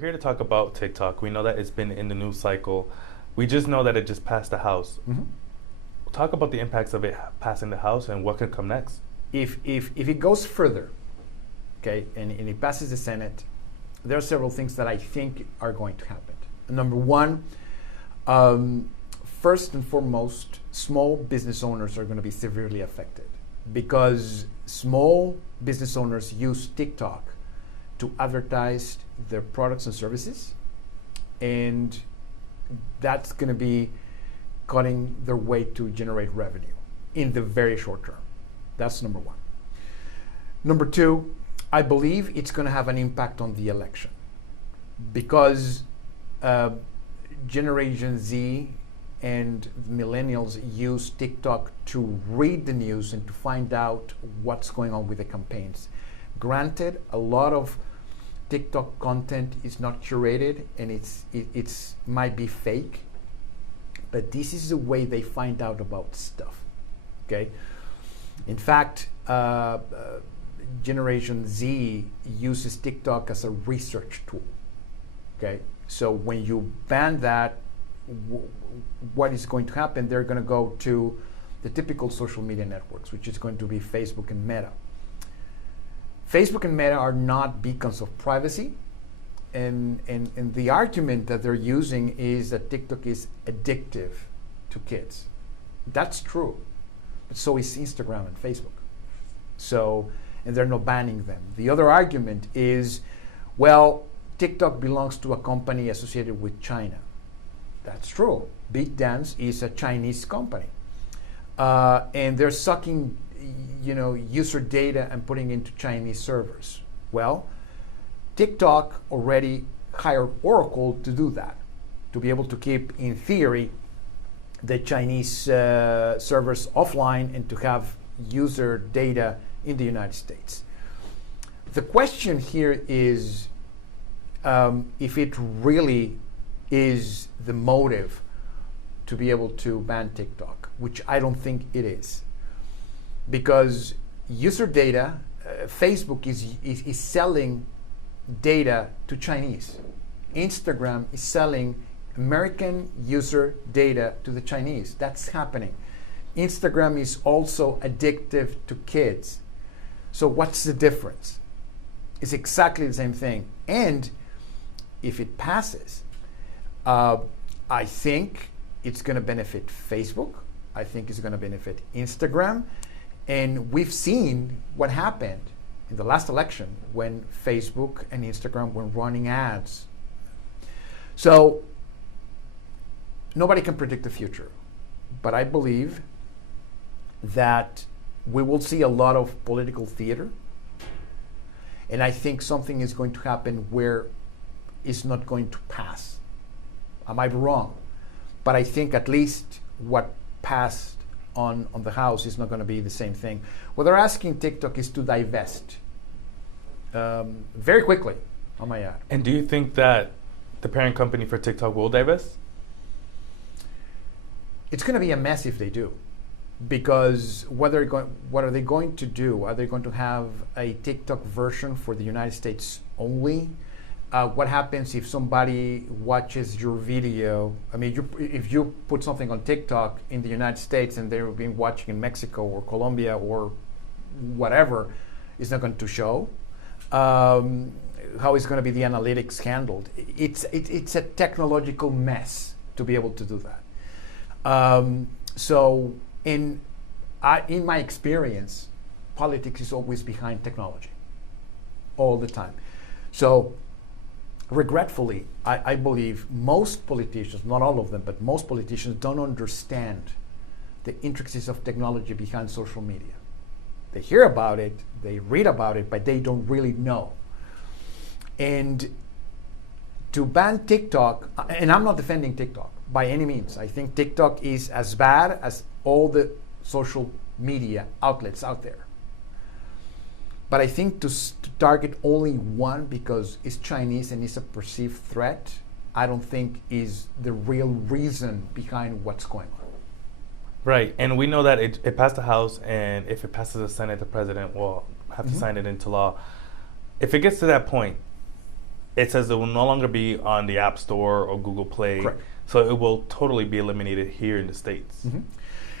here to talk about TikTok. We know that it's been in the news cycle. We just know that it just passed the House. Mm-hmm. Talk about the impacts of it passing the House and what could come next. If it goes further, okay, and it passes the Senate, there are several things that I think are going to happen. Number one, first and foremost, small business owners are going to be severely affected because small business owners use TikTok to advertise their products and services, and that's going to be cutting their way to generate revenue in the very short term. That's number one. Number two, I believe it's going to have an impact on the election because Generation Z and millennials use TikTok to read the news and to find out what's going on with the campaigns. Granted, a lot of TikTok content is not curated and it's might be fake, but this is the way they find out about stuff. Okay. In fact, Generation Z uses TikTok as a research tool. Okay, so when you ban that, what is going to happen? They're going to go to the typical social media networks, which is going to be Facebook and Meta. Facebook and Meta are not beacons of privacy, and the argument that they're using is that TikTok is addictive to kids. That's true, but so is Instagram and Facebook. So, and they're not banning them. The other argument is, well, TikTok belongs to a company associated with China. That's true. ByteDance is a Chinese company, and they're sucking, user data and putting into Chinese servers. Well, TikTok already hired Oracle to do that, to be able to keep, in theory, the Chinese servers offline and to have user data in the United States. The question here is if it really is the motive to be able to ban TikTok, which I don't think it is. Because user data, Facebook is selling data to Chinese. Instagram is selling American user data to the Chinese. That's happening. Instagram is also addictive to kids. So what's the difference? It's exactly the same thing. And if it passes, I think it's going to benefit Facebook. I think it's going to benefit Instagram. And we've seen what happened in the last election when Facebook and Instagram were running ads. So nobody can predict the future, but I believe that we will see a lot of political theater, and I think something is going to happen where it's not going to pass. I might be wrong, but I think at least what passed on the House is not going to be the same thing. What they're asking TikTok is to divest very quickly, I might add. And do you think that the parent company for TikTok will divest? It's going to be a mess if they do, because what are they going to do? Are they going to have a TikTok version for the United States only? What happens if somebody watches your video? I mean, if you put something on TikTok in the United States and they've been watching in Mexico or Colombia or whatever, it's not going to show. How is going to be the analytics handled? It's a technological mess to be able to do that. So in my experience, politics is always behind technology, all the time. So regretfully, I believe most politicians, not all of them, but most politicians don't understand the intricacies of technology behind social media. They hear about it, they read about it, but they don't really know. And to ban TikTok, and I'm not defending TikTok by any means. I think TikTok is as bad as all the social media outlets out there. But I think to target only one because it's Chinese and it's a perceived threat, I don't think is the real reason behind what's going on. Right, and we know that it passed the House, and if it passes the Senate, the president will have to sign it into law. If it gets to that point, it says it will no longer be on the App Store or Google Play. Correct. So it will totally be eliminated here in the States. Mm-hmm.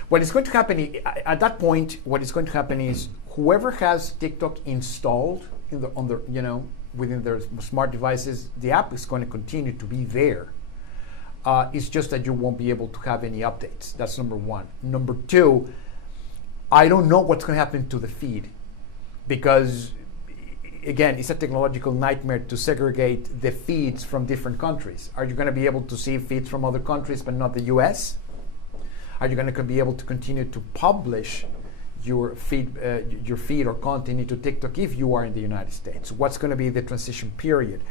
What is going to happen at that point? What is going to happen is whoever has TikTok installed on the within their smart devices, the app is going to continue to be there. It's just that you won't be able to have any updates. That's number one. Number two, I don't know what's going to happen to the feed, because again, it's a technological nightmare to segregate the feeds from different countries. Are you going to be able to see feeds from other countries but not the US? Are you going to be able to continue to publish your feed or content into TikTok if you are in the United States? What's going to be the transition period?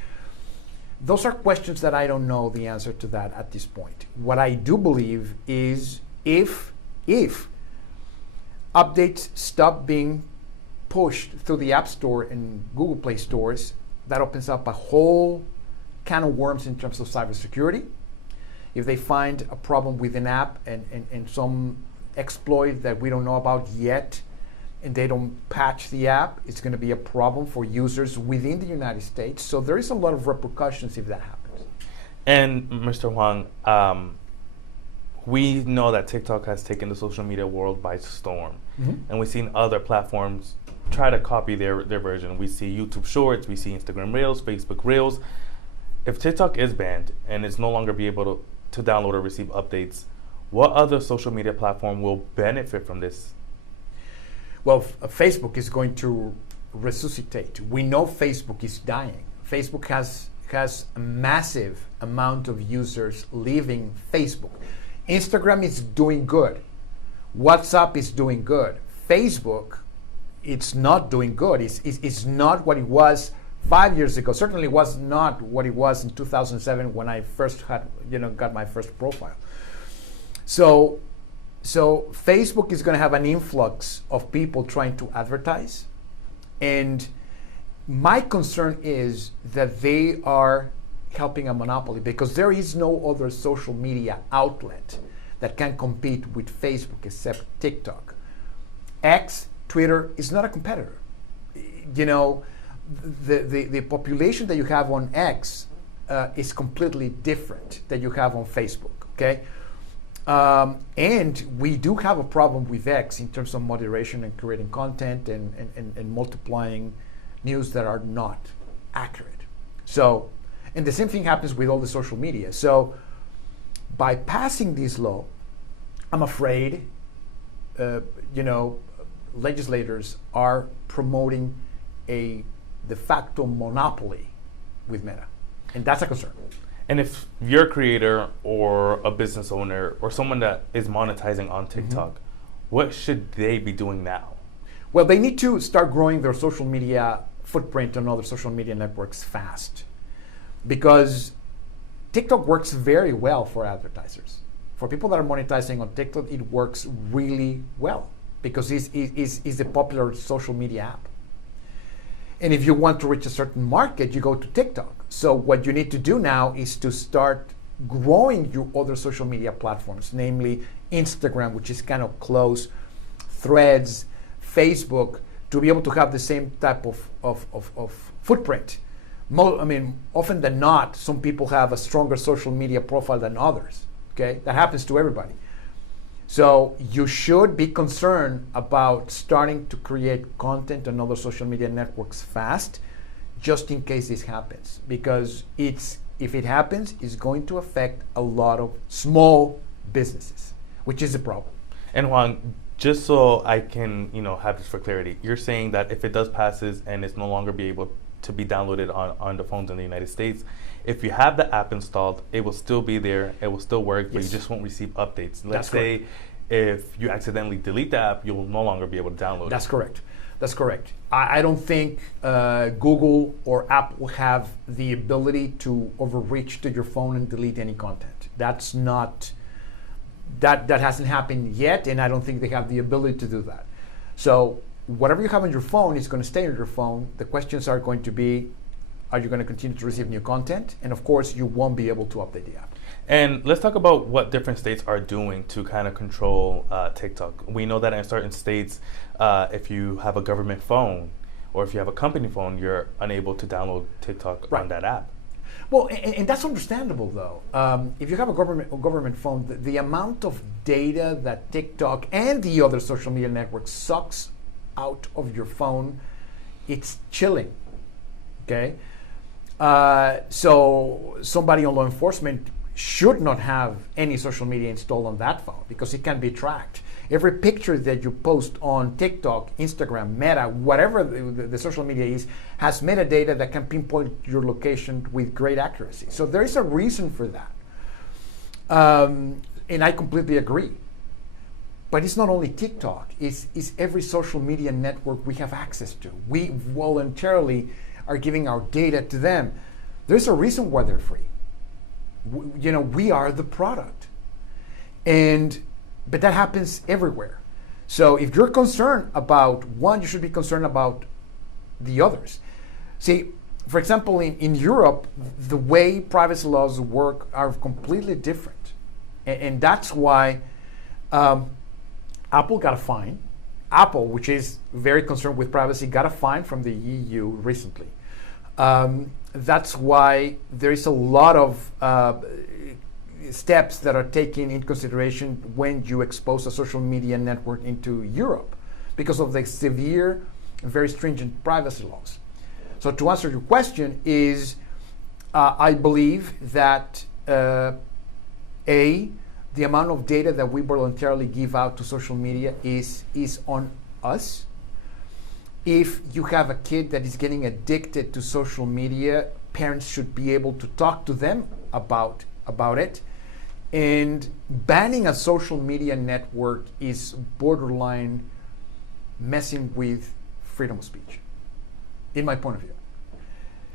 Those are questions that I don't know the answer to that at this point. What I do believe is if updates stop being pushed through the App Store and Google Play stores, that opens up a whole can of worms in terms of cybersecurity. If they find a problem with an app and some exploit that we don't know about yet, and they don't patch the app, it's going to be a problem for users within the United States. So there is a lot of repercussions if that happens. And Mr. Juan, we know that TikTok has taken the social media world by storm. Mm-hmm. And we've seen other platforms try to copy their version. We see YouTube Shorts, we see Instagram Reels, Facebook Reels. If TikTok is banned and it's no longer be able to download or receive updates, what other social media platform will benefit from this? Well, Facebook is going to resuscitate. We know Facebook is dying. Facebook has a massive amount of users leaving Facebook. Instagram is doing good. WhatsApp is doing good. Facebook, it's not doing good. It's not what it was 5 years ago. Certainly was not what it was in 2007 when I first got my first profile. So Facebook is going to have an influx of people trying to advertise. And my concern is that they are helping a monopoly, because there is no other social media outlet that can compete with Facebook except TikTok. X, Twitter, is not a competitor. You know, the population that you have on X is completely different than you have on Facebook, okay? And we do have a problem with X in terms of moderation and creating content and multiplying news that are not accurate. So, and the same thing happens with all the social media. So by passing this law, I'm afraid, legislators are promoting a de facto monopoly with Meta. And that's a concern. And if you're a creator or a business owner or someone that is monetizing on TikTok, what should they be doing now? Well, they need to start growing their social media footprint on other social media networks fast, because TikTok works very well for advertisers. For people that are monetizing on TikTok, it works really well because it's a popular social media app. And if you want to reach a certain market, you go to TikTok. So what you need to do now is to start growing your other social media platforms, namely Instagram, which is kind of close, Threads, Facebook, to be able to have the same type of footprint. Often than not, some people have a stronger social media profile than others. Okay, that happens to everybody. So you should be concerned about starting to create content on other social media networks fast, just in case this happens. Because if it happens, it's going to affect a lot of small businesses, which is a problem. And Juan, just so I can have this for clarity, you're saying that if it does passes and it's no longer be able to be downloaded on the phones in the United States, if you have the app installed, it will still be there, it will still work, but you just won't receive updates. Let's say if you accidentally delete the app, you will no longer be able to download it. That's correct. That's correct. I don't think Google or Apple have the ability to overreach to your phone and delete any content. That's not, that hasn't happened yet, and I don't think they have the ability to do that. So whatever you have on your phone is going to stay on your phone. The questions are going to be, are you going to continue to receive new content? And of course, you won't be able to update the app. And let's talk about what different states are doing to kind of control TikTok. We know that in certain states, if you have a government phone, or if you have a company phone, you're unable to download TikTok on that app. Well, and that's understandable, though. If you have a government phone, the amount of data that TikTok and the other social media networks sucks out of your phone, it's chilling. Okay, so somebody on law enforcement should not have any social media installed on that phone because it can be tracked. Every picture that you post on TikTok, Instagram, Meta, whatever the social media is, has metadata that can pinpoint your location with great accuracy. So there is a reason for that. And I completely agree. But it's not only TikTok, it's every social media network we have access to. We voluntarily are giving our data to them. There's a reason why they're free. We are the product. But that happens everywhere. So if you're concerned about one, you should be concerned about the others. See, for example, in Europe, the way privacy laws work are completely different. And that's why Apple got a fine. Apple, which is very concerned with privacy, got a fine from the EU recently. That's why there is a lot of steps that are taken in consideration when you expose a social media network into Europe because of the severe, very stringent privacy laws. So to answer your question is, I believe that the amount of data that we voluntarily give out to social media is on us. If you have a kid that is getting addicted to social media, parents should be able to talk to them about it. And banning a social media network is borderline messing with freedom of speech, in my point of view.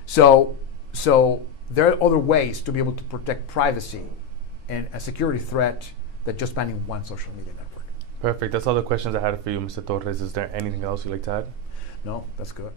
So there are other ways to be able to protect privacy and a security threat than just banning one social media network. Perfect. That's all the questions I had for you, Mr. Torres. Is there anything else you'd like to add? No, that's good.